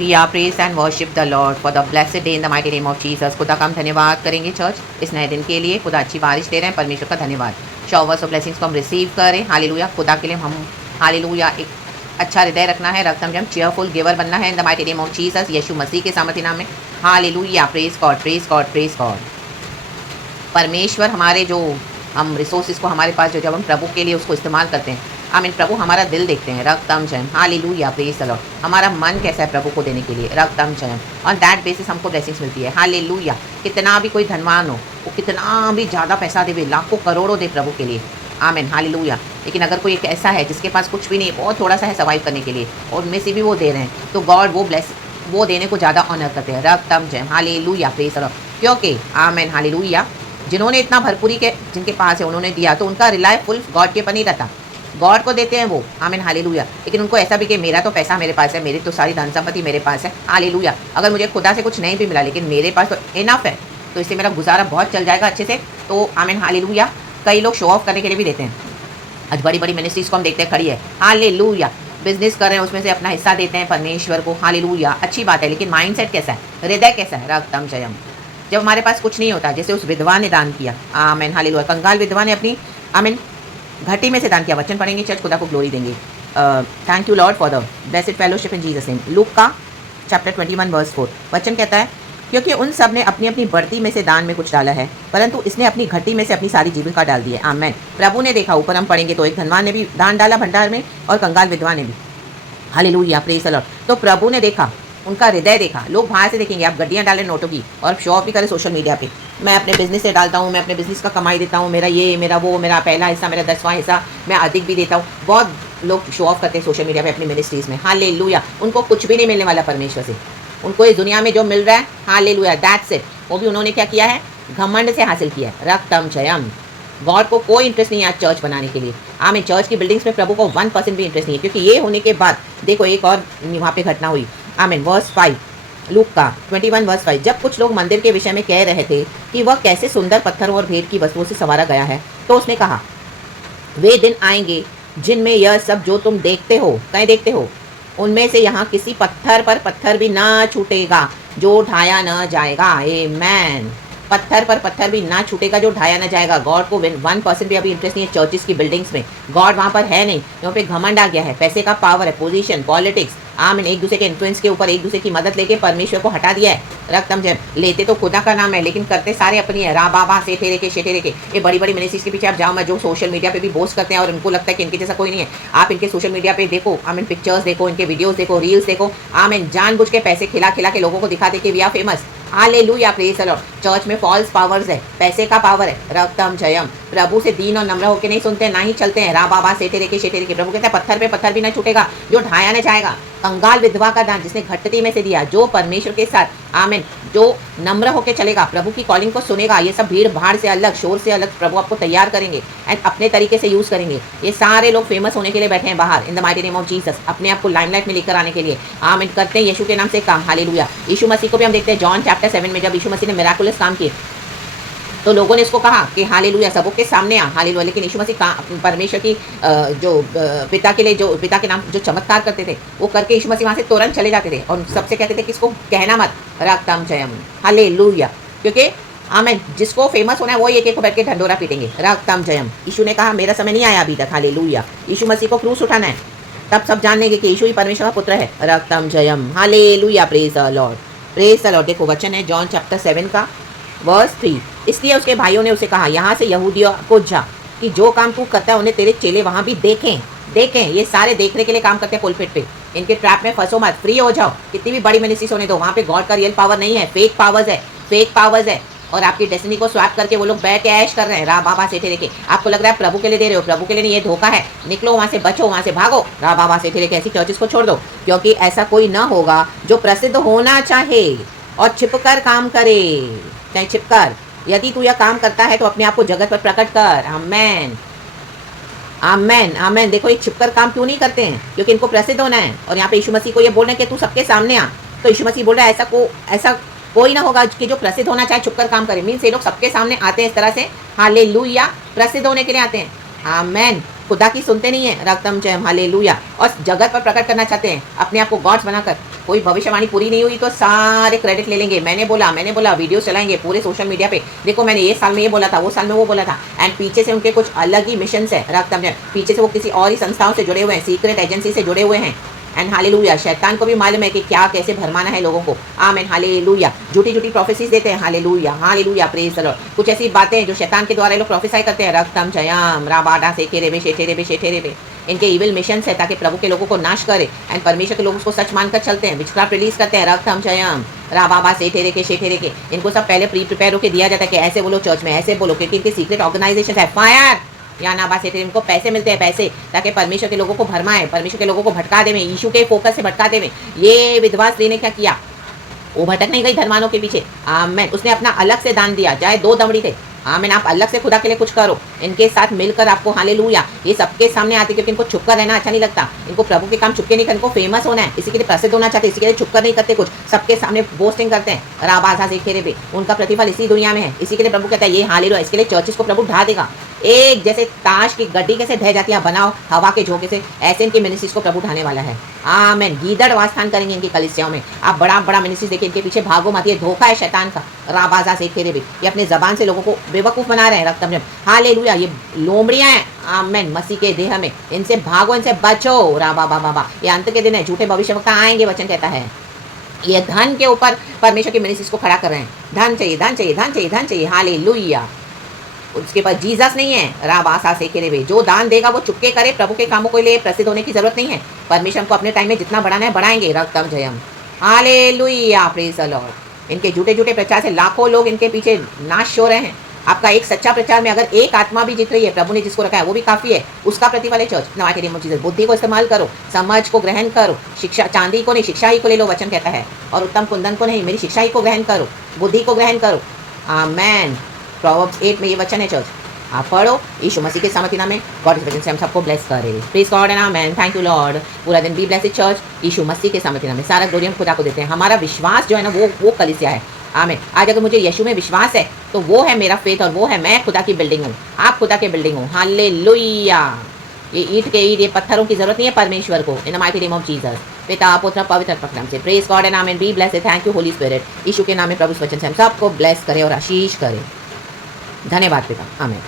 Hallelujah, praise and worship the Lord for the blessed day in the mighty name of Jesus. खुदा का हम धन्यवाद करेंगे church इस नए दिन के लिए। खुदा अच्छी बारिश दे रहे हैं, परमेश्वर का धन्यवाद। शॉवर्स और ब्लेसिंग्स को हम रिसीव करें। हालेलुया, खुदा के लिए हम हालेलुया एक अच्छा हृदय रखना है, रक्त हम चीयरफुल गिवर बनना है in the mighty name of Jesus, Yeshu Masih के सामर्थ्य नाम में। Hallelujah, praise God, praise God, praise God. परमेश्वर हमारे जो हम रिसोर्सेज को हमारे पास जो जब हम प्रभु के लिए उसको इस्तेमाल करते हैं, आमीन, प्रभु हमारा दिल देखते हैं, रक्तम जयम। Hallelujah, praise the Lord. हमारा मन कैसा है प्रभु को देने के लिए, रक्तम जयम। ऑन दैट बेसिस हमको ब्लेसिंग्स मिलती है। हालेलुया। कितना भी कोई धनवान हो, वो कितना भी ज़्यादा पैसा दे, लाखों करोड़ों दे प्रभु के लिए, आमीन, हालेलुया। लेकिन अगर कोई एक ऐसा है जिसके पास कुछ भी नहीं, बहुत थोड़ा सा है सर्वाइव करने के लिए, और उनमें से भी वो दे रहे हैं, तो गॉड वो देने को ज़्यादा ऑनर करते हैं, रक्तम जयम। Hallelujah, praise the Lord. क्योंकि आमीन, हालेलुया, जिन्होंने इतना भरपूरी के जिनके पास है उन्होंने दिया, तो उनका रिलाय फुल गॉड के ऊपर नहीं रहता। गॉड को देते हैं वो, आमीन, हालेलुया। लेकिन उनको ऐसा भी कि मेरा तो पैसा मेरे पास है, मेरी तो सारी धन संपत्ति मेरे पास है, हालेलुया। अगर मुझे खुदा से कुछ नहीं भी मिला लेकिन मेरे पास तो इनफ है, तो इससे मेरा गुजारा बहुत चल जाएगा अच्छे से, तो आमीन, हालेलुया। कई लोग शो ऑफ करने के लिए भी देते हैं। आज बड़ी बड़ी मिनिस्ट्रीज को हम देखते हैं खड़ी है, हालेलुया, बिजनेस कर रहे हैं, उसमें से अपना हिस्सा देते हैं परमेश्वर को, हालेलुया, अच्छी बात है। लेकिन माइंडसेट कैसा है, हृदय कैसा है, रक्तम जयम। जब हमारे पास कुछ नहीं होता, जैसे उस विधवा ने दान किया, आमीन, हालेलुया, कंगाल विधवा ने अपनी आमीन घटी में से दान किया। वचन पढ़ेंगे चर्च, खुदा को ग्लोरी देंगे। Thank you Lord for the blessed fellowship in Jesus name. Look का चैप्टर 21 वर्स 4 वचन कहता है, क्योंकि उन सब ने अपनी अपनी बढ़ती में से दान में कुछ डाला है, परंतु इसने अपनी घटी में से अपनी सारी जीविका डाल दी है, आमीन। प्रभु ने देखा, ऊपर हम पढ़ेंगे तो एक धनवान ने भी दान डाला भंडार में, और कंगाल विधवा ने भी, हालेलुया, प्रेज द लॉर्ड। तो प्रभु ने देखा, उनका हृदय देखा। लोग बाहर से देखेंगे, आप गड्डियाँ डालें नोटों की और शो ऑफ भी करें सोशल मीडिया पे, मैं अपने बिजनेस से डालता हूँ, मैं अपने बिजनेस का कमाई देता हूँ, मेरा ये, मेरा वो, मेरा पहला हिस्सा, मेरा 10वां हिस्सा, मैं अधिक भी देता हूँ। बहुत लोग शो ऑफ करते हैं सोशल मीडिया पे अपनी मिनिस्ट्रीज में, हालेलुया। उनको कुछ भी नहीं मिलने वाला परमेश्वर से। उनको इस दुनिया में जो मिल रहा है, हालेलुया, दैट्स इट, वो भी उन्होंने क्या किया है, घमंड से हासिल किया है, रक्तम जयम। गॉड को कोई इंटरेस्ट नहीं है आज चर्च बनाने के लिए, आमीन। चर्च की बिल्डिंग्स में प्रभु को 1% भी इंटरेस्ट नहीं है, क्योंकि ये होने के बाद देखो एक और वहाँ पे घटना हुई, आमीन। वर्स 5, लूक का 21 वर्स 5। जब कुछ लोग मंदिर के विषय में कह रहे थे कि वह कैसे सुंदर पत्थरों और भेंट की वस्तुओं से संवारा गया है, तो उसने कहा, वे दिन आएंगे जिनमें यह सब जो तुम देखते हो, कहीं देखते हो, उनमें से यहाँ किसी पत्थर पर पत्थर भी ना छूटेगा जो ढाया न जाएगा, आमीन। पत्थर पर पत्थर भी ना छूटेगा जो ढाया ना जाएगा। गॉड को 1% भी अभी इंटरेस्ट नहीं है चर्चिस की बिल्डिंग्स में, गॉड वहाँ पर है नहीं। यहाँ पे घमंड आ गया है, पैसे का पावर है, पोजीशन, पॉलिटिक्स, आमीन। एक दूसरे के इन्फ्लुएंस के ऊपर एक दूसरे की मदद लेके परमेश्वर को हटा दिया है, रक्तम जय। लेते तो खुदा का नाम है, लेकिन करते सारे अपनी है, रा बाबा से ठेरे के शेठेरे के। ये बड़ी बड़ी मिनिस्ट्रीज के पीछे आप जाओ, मैं जो सोशल मीडिया पे भी बोस्ट करते हैं और उनको लगता है कि इनके जैसा कोई नहीं है। आप इनके सोशल मीडिया पे देखो, आमीन, पिक्चर्स देखो, इनके वीडियोस देखो, रील्स देखो, आमीन। जानबूझ के पैसे खिला खिला के लोगों को दिखा दे के we are famous, hallelujah, praise the lord. Church में फॉल्स पावर्स है, पैसे का पावर है, रक्तम जयम। प्रभु से दीन और नम्र होकर नहीं सुनते, ना ही चलते हैं, रा बाबा सेठेरे के शेठेरे के। प्रभु कहता है पत्थर पे पत्थर भी ना छूटेगा जो ढाया न जाएगा। कंगाल विधवा का दान जिसने घटती में से दिया, जो परमेश्वर के साथ, आमीन, जो नम्र होकर चलेगा, प्रभु की कॉलिंग को सुनेगा, ये सब भीड़ भाड़ से अलग, शोर से अलग प्रभु आपको तैयार करेंगे एंड अपने तरीके से यूज़ करेंगे। ये सारे लोग फेमस होने के लिए बैठे हैं बाहर, इन the mighty name of Jesus, अपने आप को लाइमलाइट में लेकर आने के लिए, आमीन। करते हैं यीशु के नाम से काम, हालेलुया। यीशु मसीह को भी हम देखते हैं जॉन चैप्टर 7 में, जब यीशु मसीह ने मिराकुलस काम किए तो लोगों ने इसको कहा कि हालेलुया, सबों के सामने आ, हालेलुया। लेकिन यीशु मसीह परमेश्वर की जो पिता के लिए, जो पिता के नाम जो चमत्कार करते थे, वो करके यीशु मसीह वहाँ से तुरंत चले जाते थे और सबसे कहते थे कि इसको कहना मत, रक्तम जयम, हालेलुया। क्योंकि आमीन, जिसको फेमस होना है वो एक एक को बैठ के ढंडोरा पीटेंगे, रक्तम जयम। यीशु ने कहा मेरा समय नहीं आया अभी तक, हालेलुया। यीशु मसीह को क्रूस उठाना है, तब सब जान लेंगे कि यीशु ही परमेश्वर का पुत्र है, रक्तम जयम, hallelujah, praise the Lord, praise the Lord. देखो वचन है जॉन चैप्टर 7 का वर्स 3। इसलिए उसके भाइयों ने उसे कहा, यहाँ से यहूदियों को जा कि जो काम तू करता है उन्हें तेरे चेले वहाँ भी देखें। ये सारे देखने के लिए काम करते हैं पुलपिट पे, इनके ट्रैप में फंसो मत, फ्री हो जाओ। कितनी भी बड़ी मिनिस्ट्रीज होने दो, वहाँ पे गॉड का रियल पावर नहीं है, फेक पावर्स है। और आपकी डेस्टिनी को स्वैप करके वो लोग बैठ के ऐश कर रहे हैं, रा बाबा सेठे लेके। आपको लग रहा है प्रभु के लिए दे रहे हो, प्रभु के लिए नहीं, ये धोखा है। निकलो वहाँ से, बचो वहाँ से, भागो, रा बाबा सेठे लेके। ऐसी चर्चिस को छोड़ दो, क्योंकि ऐसा कोई ना होगा जो प्रसिद्ध होना चाहे और छिपकर काम करे, चाहे छिपकर। यदि तू यह काम करता है तो अपने आप को जगत पर प्रकट कर, आमेन, आमेन, आमेन। देखो ये छिपकर काम क्यों नहीं करते हैं, क्योंकि इनको प्रसिद्ध होना है। और यहाँ पे यीशु मसीह को ये बोल रहे हैं कि तू सबके सामने आ, तो यीशु मसीह बोल रहा है ऐसा कोई ना होगा कि जो प्रसिद्ध होना चाहे छुपकर काम करे। मीन्स ये लोग सबके सामने आते हैं इस तरह से, हालेलुया, प्रसिद्ध होने के लिए आते हैं, आमेन। खुदा की सुनते नहीं है, रक्तम जयम, हालेलुया, और जगत पर प्रकट करना चाहते हैं अपने आप को गॉड्स बनाकर। कोई भविष्यवाणी पूरी नहीं हुई तो सारे क्रेडिट ले लेंगे, मैंने बोला, वीडियो चलाएंगे पूरे सोशल मीडिया पे, देखो मैंने ये साल में ये बोला था, वो साल में वो बोला था। एंड पीछे से उनके कुछ अलग ही मिशन है, रक्तम जयम, पीछे से वो किसी और ही संस्थाओं से जुड़े हुए हैं, सीक्रेट एजेंसी से जुड़े हुए हैं। एंड हालेलुया, शैतान को भी मालूम है कि क्या कैसे भरमाना है लोगों को। आमेन, हालेलुया, झूठी झूठी प्रोफेसीज देते हैं, hallelujah, hallelujah, praise the Lord. कुछ ऐसी बातें जो शैतान के द्वारा लोग प्रोफेसाई करते हैं, रक्तम जयम, राबाडा से केरेबे शेठेरेबे शेठेरेबे, इनके इविल मिशन है ताकि प्रभु के लोगों को नाश करे। एंड परमेश्वर के लोग उसको सच मानकर चलते हैं, विचक्राफ्ट रिलीज करते हैं, रक्तम जयम, राबाबा सेठेरे के शेठेरे के। इनको सब पहले प्रिपेयर होकर दिया जाता है कि ऐसे बोलो चर्च में, ऐसे बोलो, क्योंकि इनके सीक्रेट ऑर्गेनाइजेशन है। फायर या ना बात, इनको पैसे मिलते हैं, पैसे, ताकि परमेश्वर के लोगों को भरमाए, परमेश्वर के लोगों को भटका देवे, यीशु के फोकस से भटका देवे। ये विधवा स्त्री ने क्या किया, वो भटक नहीं गई धर्मानों के पीछे। आमेन, उसने अपना अलग से दान दिया, चाहे 2 दमड़ी थे। आमेन, आप अलग से खुदा के लिए कुछ करो, इनके साथ मिलकर आपको, हालेलुया, ये सबके सामने आते क्योंकि इनको छुपकर रहना अच्छा नहीं लगता। इनको प्रभु के काम छुपके नहीं करते, इनको फेमस होना है, इसी के लिए प्रसिद्ध होना चाहते, इसी के लिए छुपकर नहीं करते कुछ, सबके सामने बोस्टिंग करते हैं। राबाजा से खेरे पे उनका प्रतिफल इसी दुनिया में है। इसी के लिए प्रभु कहता है ये हालेलुया, इसके लिए चर्चिस को प्रभु ढा देगा। एक जैसे ताश की गड्डी कैसे ढह जाती है बनाओ हवा के झोंके से, ऐसे इनकी मिनिस्ट्रीज को प्रभु ढाने वाला है। आमेन, गीदड़ वास्थान करेंगे इनकी कलीसियाओं में। आप बड़ा बड़ा मिनिस्ट्रीज देखिए, इनके पीछे भागो मत, ये धोखा है शैतान का। राबाजा से खेरे भी ये अपने जबान से लोगों को बेवकूफ़ बना रहे हैं, रक्तम जब, हालेलुया, ये लोमड़ियाँ हैं। आमेन, मसीह के देह में, इनसे भागो, इनसे बचो। राबा बाबा बा, ये अंत के दिन है, झूठे भविष्यवक्ता आएंगे, वचन कहता है। ये धन के ऊपर परमेश्वर की मिनिस्ट्रीज को खड़ा कर रहे हैं, धन चाहिए, धन चाहिए, धन चाहिए, धन चाहिए, हालेलुया। उसके पास जीसस नहीं है, राबासा से के वे, जो दान देगा वो चुपके करे, प्रभु के कामों के लिए प्रसिद्ध होने की जरूरत नहीं है। परमेश्वर को अपने टाइम में जितना बढ़ाना है बढ़ाएंगे, रक्तम जयम, हालेलुया, प्रेज द लॉर्ड। इनके झूठे झूठे प्रचार से लाखों लोग इनके पीछे नाश हो रहे हैं। आपका एक सच्चा प्रचार में अगर एक आत्मा भी जीत रही है, प्रभु ने जिसको रखा है वो भी काफ़ी है, उसका प्रतिफल है चर्च। नवाटे चीज़, बुद्धि को इस्तेमाल करो, समझ को ग्रहण करो, शिक्षा, चांदी को नहीं, शिक्षा ही को ले लो, वचन कहता है, और उत्तम कुंदन को नहीं, मेरी शिक्षा ही को ग्रहण करो, बुद्धि को ग्रहण करो। आमेन, प्रोवर्ब्स 8 में ये वचन है चर्च, आप पढ़ो। यीशु मसीह के सामर्थ्य नाम में गॉड इस वचन से हम सबको ब्लेस करे। Please God and amen, thank you Lord. पूरा दिन बी ब्लेस्ड चर्च, यीशु मसीह के सामर्थ्य नाम में सारा ग्लोरी हम खुदा को देते हैं। हमारा विश्वास जो है ना वो कलीसिया है। आमेन, आज अगर मुझे यीशु में विश्वास है तो वो है मेरा फेथ, और वो है मैं खुदा की बिल्डिंग हूँ, आप खुदा की बिल्डिंग हो। हालेलुया, ये ईंट के ईंट, ये पत्थरों की जरूरत नहीं है परमेश्वर को। In the mighty name of Jesus, पिता पुत्र पवित्र नाम से, praise God and amen, be blessed, thank you Holy Spirit. Yeshu के नाम में प्रभु वचन से हम सबको ब्लेस करे और आशीष करे। धन्यवाद पिता, आमेन।